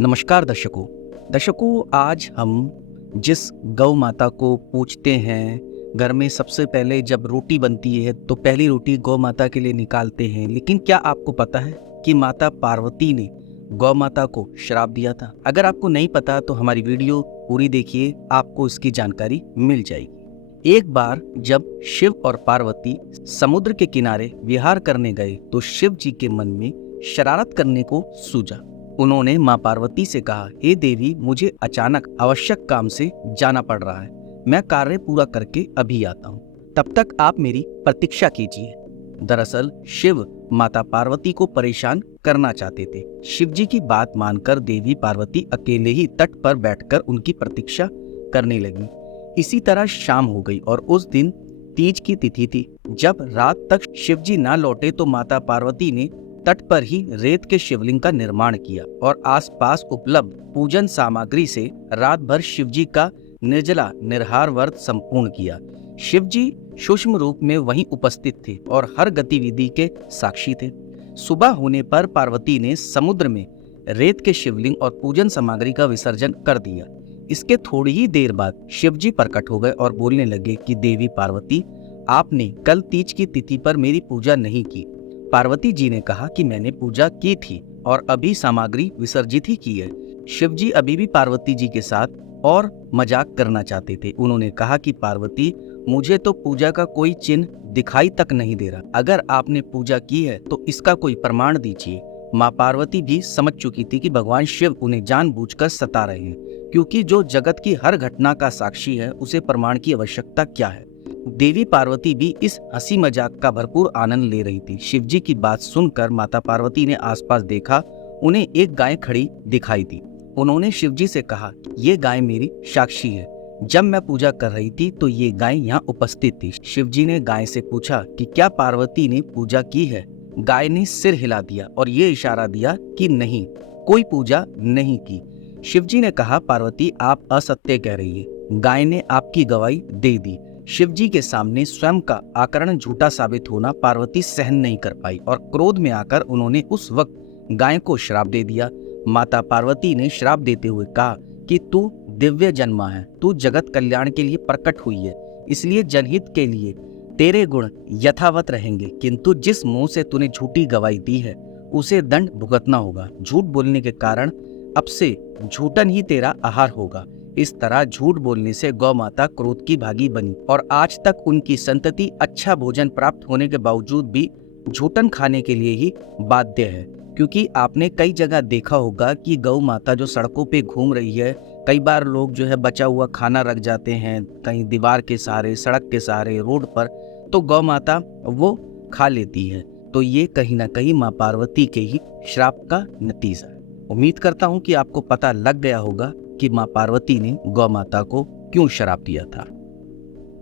नमस्कार दर्शकों, आज हम जिस गौ माता को पूजते हैं, घर में सबसे पहले जब रोटी बनती है तो पहली रोटी गौ माता के लिए निकालते हैं। लेकिन क्या आपको पता है कि माता पार्वती ने गौ माता को श्राप दिया था? अगर आपको नहीं पता तो हमारी वीडियो पूरी देखिए, आपको इसकी जानकारी मिल जाएगी। एक बार जब शिव और पार्वती समुद्र के किनारे विहार करने गए तो शिव जी के मन में शरारत करने को सूझा। उन्होंने मां पार्वती से कहा, हे देवी, मुझे अचानक आवश्यक काम से जाना पड़ रहा है, मैं कार्य पूरा करके अभी आता हूँ, तब तक आप मेरी प्रतीक्षा कीजिए। दरअसल शिव माता पार्वती को परेशान करना चाहते थे। शिव जी की बात मानकर देवी पार्वती अकेले ही तट पर बैठकर उनकी प्रतीक्षा करने लगी। इसी तरह शाम हो गई और उस दिन तीज की तिथि थी। जब रात तक शिव जी न लौटे तो माता पार्वती ने तट पर ही रेत के शिवलिंग का निर्माण किया और आसपास उपलब्ध पूजन सामग्री से रात भर शिव जी का निर्जला निराहार व्रत संपूर्ण किया। शिव जी सूक्ष्म रूप में वहीं उपस्थित थे और हर गतिविधि के साक्षी थे। सुबह होने पर पार्वती ने समुद्र में रेत के शिवलिंग और पूजन सामग्री का विसर्जन कर दिया। इसके थोड़ी ही देर बाद शिव जी प्रकट हो गए और बोलने लगे कि देवी पार्वती, आपने कल तीज की तिथि पर मेरी पूजा नहीं की। पार्वती जी ने कहा कि मैंने पूजा की थी और अभी सामग्री विसर्जित ही की है। शिव जी अभी भी पार्वती जी के साथ और मजाक करना चाहते थे। उन्होंने कहा कि पार्वती, मुझे तो पूजा का कोई चिन्ह दिखाई तक नहीं दे रहा। अगर आपने पूजा की है तो इसका कोई प्रमाण दीजिए। माँ पार्वती भी समझ चुकी थी कि भगवान शिव उन्हें जानबूझकर सता रहे हैं, क्योंकि जो जगत की हर घटना का साक्षी है उसे प्रमाण की आवश्यकता क्या है। देवी पार्वती भी इस हंसी मजाक का भरपूर आनंद ले रही थी। शिव जी की बात सुनकर माता पार्वती ने आसपास देखा। उन्हें एक गाय खड़ी दिखाई दी। उन्होंने शिव जी से कहा, ये गाय मेरी साक्षी है। जब मैं पूजा कर रही थी तो ये गाय यहाँ उपस्थित थी। शिव जी ने गाय से पूछा कि क्या पार्वती ने पूजा की है? गाय ने सिर हिला दिया और ये इशारा दिया कि नहीं, कोई पूजा नहीं की। शिव जी ने कहा, पार्वती, आप असत्य कह रही है। गाय ने आपकी गवाही दे दी। शिव जी के सामने स्वयं का आकरण झूठा साबित होना पार्वती सहन नहीं कर पाई और क्रोध में आकर उन्होंने उस वक्त गाय को श्राप दे दिया। माता पार्वती ने श्राप देते हुए कहा कि तू दिव्य जन्मा है, तू जगत कल्याण के लिए प्रकट हुई है, इसलिए जनहित के लिए तेरे गुण यथावत रहेंगे, किंतु जिस मुंह से तूने झूठी गवाही दी है उसे दंड भुगतना होगा। झूठ बोलने के कारण अब से झूठन ही तेरा आहार होगा। इस तरह झूठ बोलने से गौ माता क्रोध की भागी बनी और आज तक उनकी संतति अच्छा भोजन प्राप्त होने के बावजूद भी झूठन खाने के लिए ही बाध्य है। क्योंकि आपने कई जगह देखा होगा कि गौ माता जो सड़कों पे घूम रही है, कई बार लोग जो है बचा हुआ खाना रख जाते हैं कहीं दीवार के सहारे, सड़क के सहारे, रोड पर, तो गौ माता वो खा लेती है। तो ये कहीं ना कहीं माँ पार्वती के ही श्राप का नतीजा है। उम्मीद करता हूँ कि आपको पता लग गया होगा कि माँ पार्वती ने गौ माता को क्यों श्राप दिया था।